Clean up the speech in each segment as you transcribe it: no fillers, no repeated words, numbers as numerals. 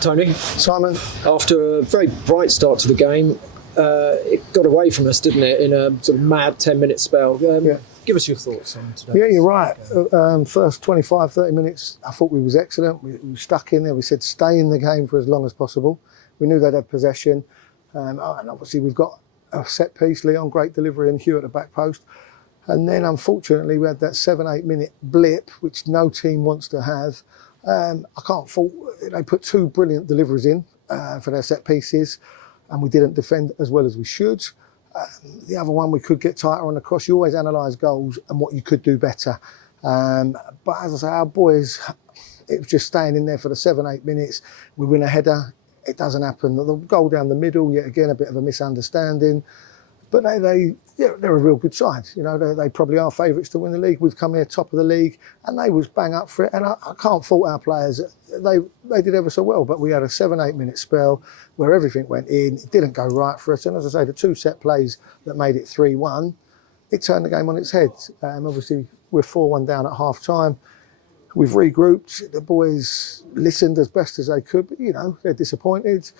Tony, Simon? after a very bright start to the game, it got away from us, didn't it, in a sort of mad 10-minute spell. Give us your thoughts on today. Yeah, you're right. First 25, 30 minutes, I thought we was excellent. We were stuck in there. We said stay in the game for as long as possible. We knew they'd have possession. And obviously we've got a set piece, Leon, great delivery, and Hugh at the back post. And then unfortunately we had that 7-8 minute blip, which no team wants to have. I can't fault, they put two brilliant deliveries in for their set pieces, and we didn't defend as well as we should. The other one, we could get tighter on the cross. You always analyse goals and what you could do better. But as I say, our boys, it was just staying in there for the 7-8 minutes. We win a header, it doesn't happen. The goal down the middle, yet again, a bit of a misunderstanding. But they're a real good side. You know, they probably are favourites to win the league. We've come here top of the league, and they was bang up for it. And I can't fault our players. They did ever so well. But we had a 7-8 minute spell where everything went in. It didn't go right for us. And as I say, the two set plays that made it 3-1, it turned the game on its head. Obviously, we're 4-1 down at half time. We've regrouped. The boys listened as best as they could. But, you know, they're disappointed.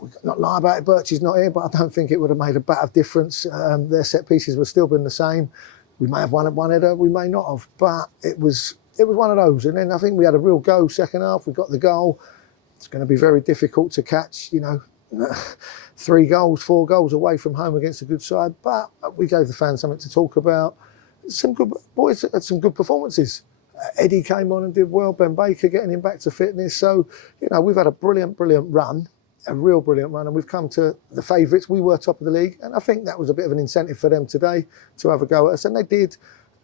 We not lie about it, Birchie's not here, but I don't think it would have made a bit of difference. Their set pieces would still been the same. We may have won at one header, we may not have, but it was one of those. And then I think we had a real go second half. We got the goal. It's going to be very difficult to catch, you know, 3 goals, 4 goals away from home against a good side. But we gave the fans something to talk about. Some good boys had some good performances. Eddie came on and did well. Ben Baker getting him back to fitness. So, you know, we've had a brilliant run. A real brilliant run, and we've come to the favourites. We were top of the league, and I think that was a bit of an incentive for them today to have a go at us, and they did.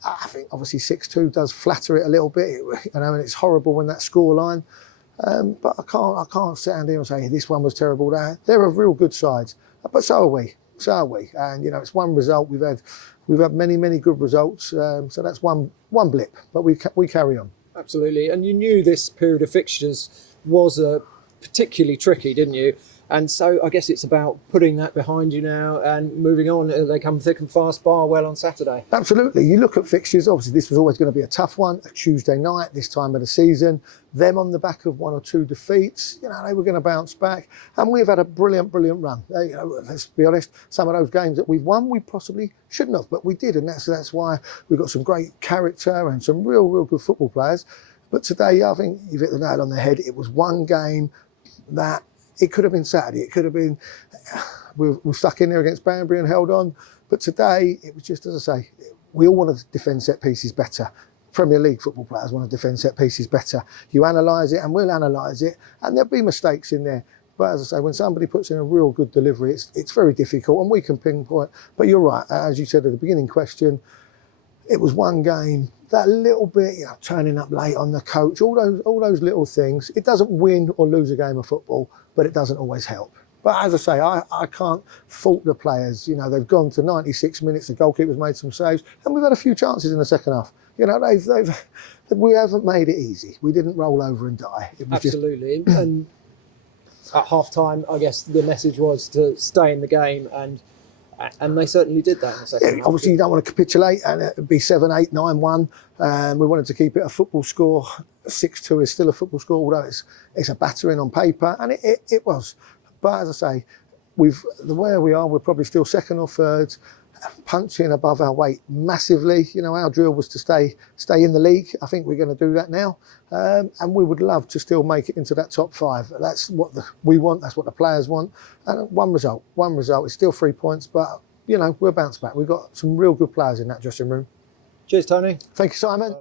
I think obviously 6-2 does flatter it a little bit, you know, and it's horrible when that scoreline. But I can't sit down here and say this one was terrible. They're a real good side, but so are we. And you know, it's one result. We've had many good results. So that's one blip, but we carry on. Absolutely, and you knew this period of fixtures was particularly tricky, didn't you? And so I guess it's about putting that behind you now and moving on. They come thick and fast, bar well on Saturday. Absolutely. You look at fixtures, obviously this was always going to be a tough one, a Tuesday night this time of the season. Them on the back of 1 or 2 defeats, you know, they were going to bounce back. And we've had a brilliant run. You know, let's be honest, some of those games that we've won, we possibly shouldn't have, but we did. And that's why we've got some great character and some real good football players. But today, I think you've hit the nail on the head. It was one game that it could have been Saturday. It could have been, we're stuck in there against Banbury and held on. But today, it was just, as I say, we all want to defend set pieces better. Premier League football players want to defend set pieces better. You analyse it, and we'll analyse it, and there'll be mistakes in there. But as I say, when somebody puts in a real good delivery, it's very difficult, and we can pinpoint. But you're right, as you said at the beginning question, it was one game, that little bit, you know, turning up late on the coach, all those little things. It doesn't win or lose a game of football, but it doesn't always help. But as I say, I can't fault the players. You know, they've gone to 96 minutes, the goalkeeper's made some saves, and we've had a few chances in the second half. You know, we haven't made it easy. We didn't roll over and die. It was absolutely. And at half-time, I guess the message was to stay in the game, and they certainly did that in the second half. Obviously, you don't want to capitulate, and it'd be 7-8, 9-1. We wanted to keep it a football score. 6-2 is still a football score, although it's a battering on paper, and it was. But as I say, the way we are, we're probably still second or third, punching above our weight massively. You know, our drill was to stay in the league. I think we're going to do that now, and we would love to still make it into that top 5. That's what we want. That's what the players want. And one result. It's still 3 points, but you know, we'll bounce back. We've got some real good players in that dressing room. Cheers, Tony. Thank you, Simon.